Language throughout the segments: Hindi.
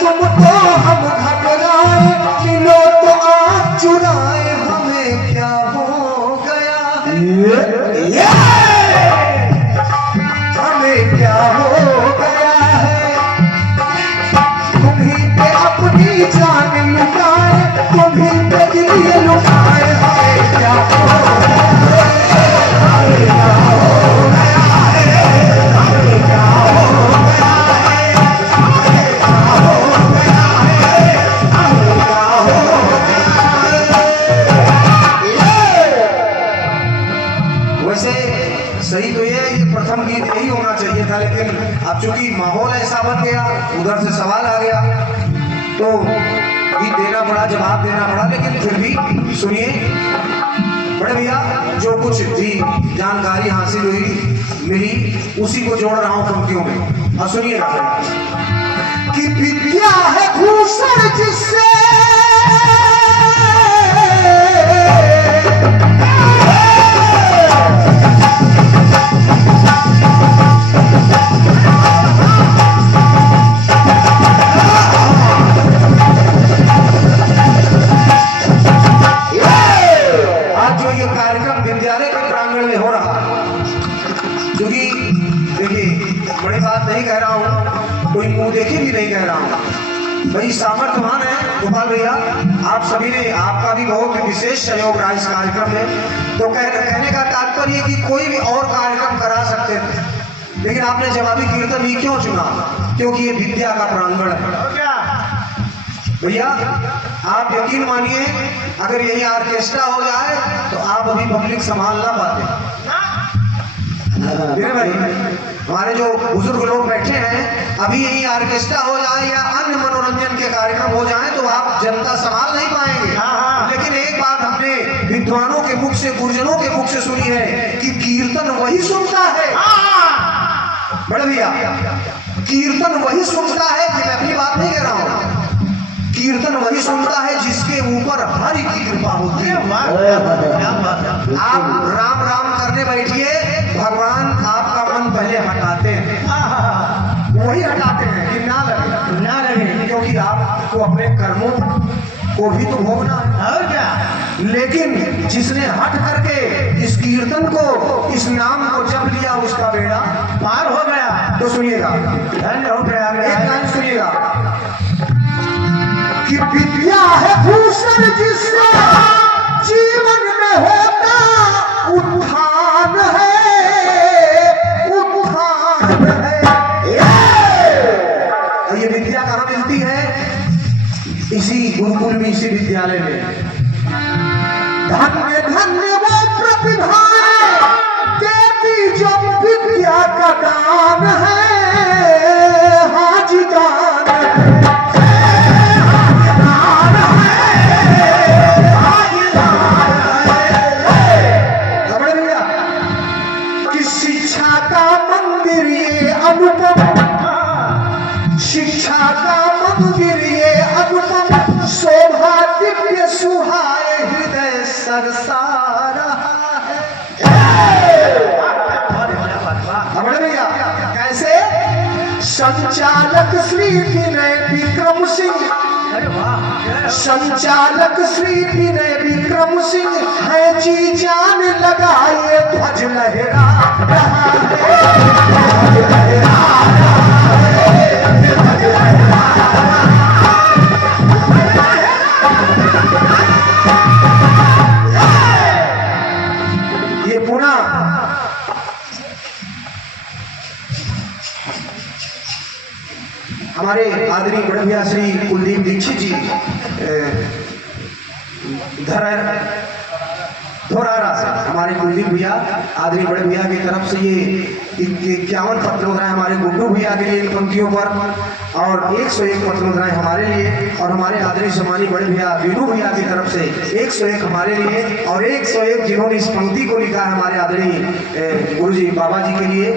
तुमको हम घबराए, मिलो तो आप चुराए, हमें क्या हो गया, हमें क्या हो गया है, तुम्हीं पे अपनी जान लुटाए, तुम्हीं पे दिल लुटाए, हमें क्या हो गया है, हमें क्या हो गया है, हमें क्या हो गया है, हमें क्या हो गया है, हमें क्या हो गया है। वैसे सही तो ये प्रथम गीत यही होना चाहिए था, लेकिन अब चूंकि माहौल ऐसा बन गया, उधर से सवाल आ गया तो गीत देना पड़ा, जवाब देना पड़ा। लेकिन फिर भी सुनिए बड़े भैया, जो कुछ भी जानकारी हासिल हुई मिली उसी को जोड़ रहा हूं पंक्तियों में, और सुनिएगा कि विद्या है भूषण जिससे भाई सामर्थ्यवान है गोपाल भैया, आप सभी ने, आपका भी बहुत विशेष सहयोग रहा इस कार्यक्रम में। तो कहने का तात्पर्य कि कोई भी और कार्यक्रम करा सकते थे, लेकिन आपने जवाबी कीर्तन ही क्यों चुना? क्योंकि ये विद्या का प्रांगण है भैया। आप यकीन मानिए, अगर यही ऑर्केस्ट्रा हो जाए तो आप अभी पब्लिक संभाल ना पाते भाई। हमारे जो बुजुर्ग लोग बैठे हैं, अभी यही ऑर्केस्ट्रा हो जाए या अन्य मनोरंजन के कार्यक्रम हो जाए तो आप जनता संभाल नहीं पाएंगे। लेकिन एक बात हमने विद्वानों के मुख से, गुरुजनों के मुख से सुनी है कि कीर्तन वही सुनता है बड़े भैया, कीर्तन वही सुनता है। कि मैं अपनी बात नहीं कह रहा हूँ, कीर्तन वही सुनता है जिसके ऊपर हरि की कृपा होती है। आप राम राम करने बैठिए, भगवान आपका मन पहले हटाते हैं, वही हटाते हैं कि ना लगे, क्योंकि आपको अपने कर्मों को भी तो भोगना है और क्या। लेकिन जिसने हट करके इस कीर्तन को, इस नाम को जप लिया, उसका बेड़ा पार हो गया। तो सुनिएगा, धन्य हो गया। एक लाइन सुनिएगा कि विद्या है भूषण जिससे जीवन में होता उत्थान है, उत्थान है। और ये विद्या कहाँ मिलती है? इसी गुरुकुल में, इसी विद्यालय में। धन्य धन्य वो प्रतिभा देती जो विद्या का दान है, हाजी दान है। शिक्षा का मंदिर ये अनुपम, शोभा दिव्य सुहाए, हृदय सरसा रहा है। भैया कैसे? संचालक श्री विनय विक्रम सिंह, संचालक श्री विनय विक्रम सिंह है जी जान लगाए, ध्वज लहरा रहा है। ये पूरा हमारे आदरणीय बड़े भैया श्री कुलदीप दीक्षित जी धोरारा से, हमारे कुलदीप भैया आदरणीय बड़े भैया की तरफ से ये 51 पत्रमुद्राएं हमारे गुड्डू भैया के लिए इन पंक्तियों पर, और 101 पत्रमुद्राएं हमारे लिए, और हमारे आदरणीय सम्मानित बड़े भैया वीनू भैया की तरफ से 101 हमारे लिए, और 101 जिन्होंने इस पंक्ति को लिखा है हमारे आदरणीय गुरु जी बाबा जी के लिए।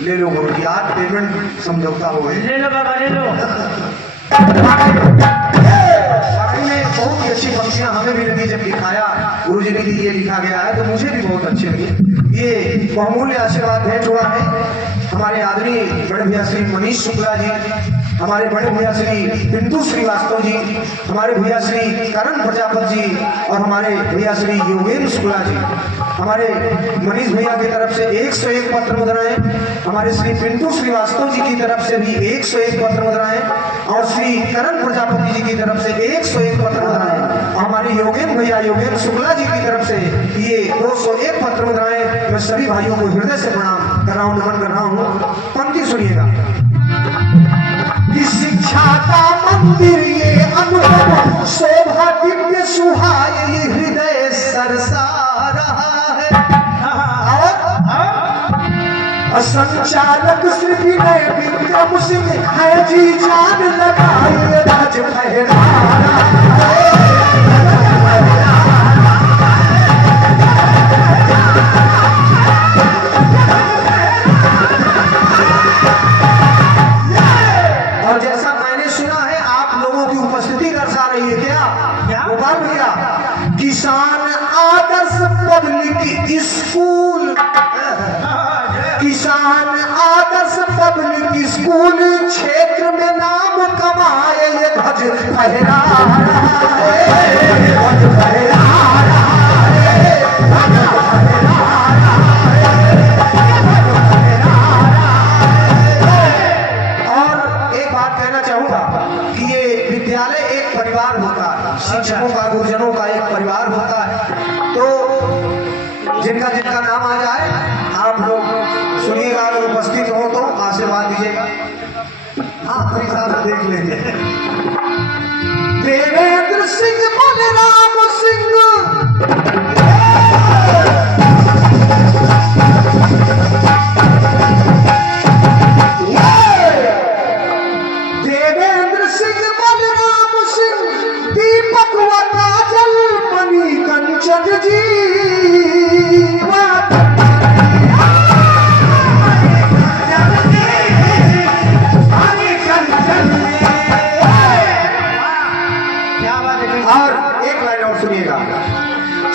ले लो गुरु जी, आज पेमेंट समझौता हो गए। ले लो बाबा, ले लो। वाकई में बहुत ही अच्छी पंक्ति खुशियां हमें भी लगी जब दिखाया गुरु जी ने कि ये लिखा गया है, तो मुझे भी बहुत अच्छे लगे। ये बहुमूल्य आशीर्वाद भेंट हुआ है हमारे आदरणीय बड़े भैया श्री मनीष शुक्ला जी, हमारे बड़े भैया श्री पिंटू श्रीवास्तव जी, हमारे भैया श्री करण प्रजापति जी और हमारे भैया श्री योगेंद्र शुक्ला जी। हमारे मनीष भैया की तरफ से 101 पत्र मुद्राएं, हमारे श्री पिंटू श्रीवास्तव जी की तरफ से भी 101 पत्र मुद्राएं और श्री करण प्रजापति जी की तरफ से 101 पत्र मुद्राएं और हमारे योगेंद्र भैया योगेंद्र शुक्ला जी की तरफ से ये 201 पत्र मुद्राएं। मैं सभी भाइयों को हृदय से प्रणाम कर रहा हूँ, नमन कर रहा हूँ। पंक्ति सुनिएगा। शिक्षा का मंदिर ये अनुभव शोभा दिव्य सुहाए ये हृदय सरसा रहा है। और संचालक श्री विनय विक्रम सिंह है जी जान लगाए राज फहरा स्कूल, किसान आदर्श पब्लिक स्कूल क्षेत्र में नाम कमाए ये ध्वज फहरा रहा है, ध्वज फहरा रहा है, ध्वज फहरा रहा है। और एक बात कहना चाहूंगा कि ये विद्यालय एक परिवार होता है, शिक्षकों का गुरुजनों का एक परिवार होता है। तो जिनका जिनका नाम आ जाए आप लोग सुनिएगा, अगर उपस्थित हो तो आशीर्वाद दीजिएगा। हाँ अपनी साथ देख लेंगे। देवेंद्र सिंह बलराम सिंह, देवेंद्र सिंह बलराम सिंह, दीपक व काजल मणि कंचन जी,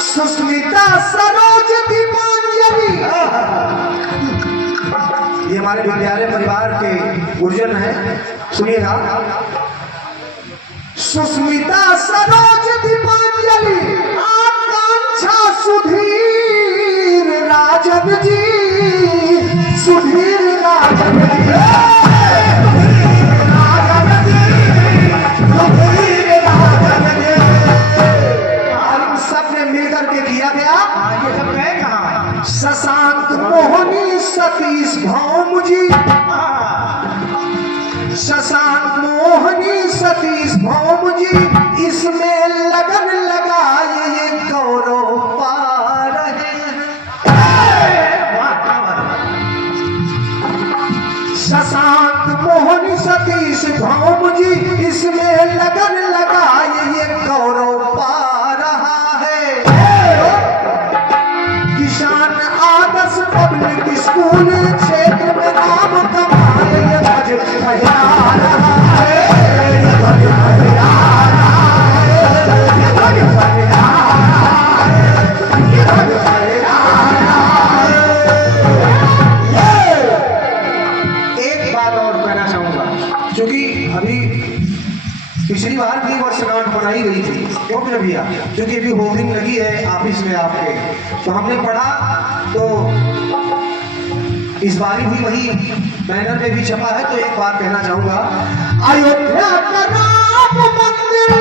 सुस्मिता सरोज दीपांजलि। ये हमारे विद्यालय परिवार के गुरुजन हैं, सुनिएगा। सुस्मिता सरोज दीपांजलि, आकांक्षा सुधीर राजन जी, सुधीर राजन जी, शशांक मोहनी सतीश भौम जी, शशांक मोहनी सतीश भौम जी, इसमें लगन लगाए ये गौरव पा रहे हैं। शशांक मोहनी सतीश भौम जी, इसमें लगन लगाए ये गौरव पा रहा है। किसान आदर्श पब्लिक स्कूल क्षेत्र में नाम कमाए ये ध्वज फहरा रहा है, ध्वज फहरा रहा है, ध्वज फहरा रहा है, ध्वज फहरा रहा है। एक बात और कहना चाहूंगा, क्योंकि अभी पिछली बार भी वर्षगांठ बनाई गई थी, क्यों मेरे भैया, क्योंकि अभी होर्डिंग लगी है ऑफिस में आपके, तो हमने पढ़ा तो इस बारी भी वही बैनर में भी छपा है। तो एक बात कहना चाहूंगा, अयोध्या का राम मंदिर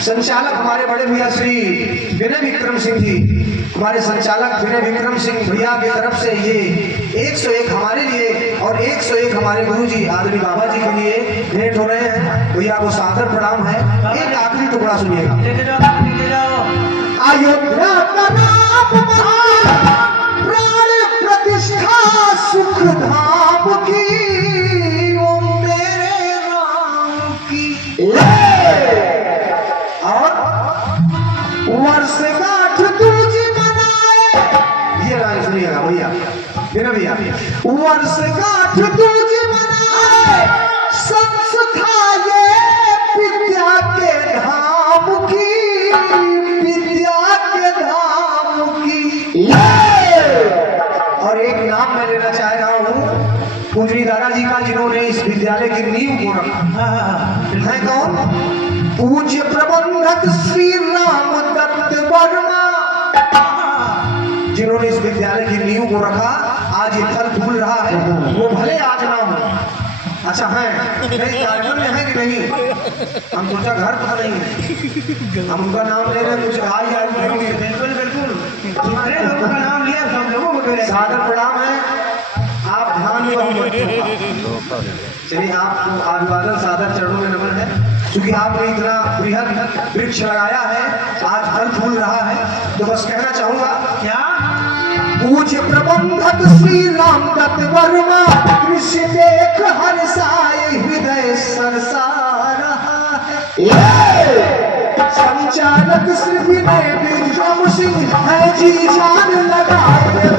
संचालक हमारे बड़े भैया श्री विनय विक्रम सिंह जी, हमारे संचालक विनय विक्रम सिंह भैया की तरफ से ये 101 हमारे लिए और 101 हमारे गुरु जी आदरणीय बाबा जी के लिए भेंट हो रहे हैं। भैया को सादर प्रणाम है। एक आखिरी टुकड़ा सुनिएगा। अयोध्या का नाम प्राण प्रतिष्ठा सुख धाम की, ओ मेरे राम की, और वर्ष काठ दूज बनाए संस्था ये विद्या के धाम की, विद्या के धाम की। और एक नाम मैं लेना चाह रहा हूँ पूजनी दादाजी का, जिन्होंने इस विद्यालय की नींव को रखा है। कौन? पूज्य प्रबंधक श्री राम दत्त वर्मा, जिन्होंने इस विद्यालय की नींव को रखा। आज ये फल फूल रहा है, वो भले आज ना हो। अच्छा है नहीं, कार्यक्रम में है कि नहीं? हम सोचा घर पर नहीं है, हम उनका नाम ले रहे हैं, कुछ कहा ही आज नहीं। बिल्कुल बिल्कुल, जितने लोगों का नाम लिया सब लोगों को सादर प्रणाम है। आप ध्यान में चलिए, आपको अभिवादन सादर चरणों में नमन है, क्योंकि आपने इतना बृहद वृक्ष लगाया है, आज फल फूल रहा है। तो बस कहना चाहूंगा क्या, पूज्य प्रबंधक श्री राम दत्त वर्मा, दृश्य देख हर साए हृदय सरसा रहा है। संचालक श्री विनय विक्रम सिंह है जी जान लगाए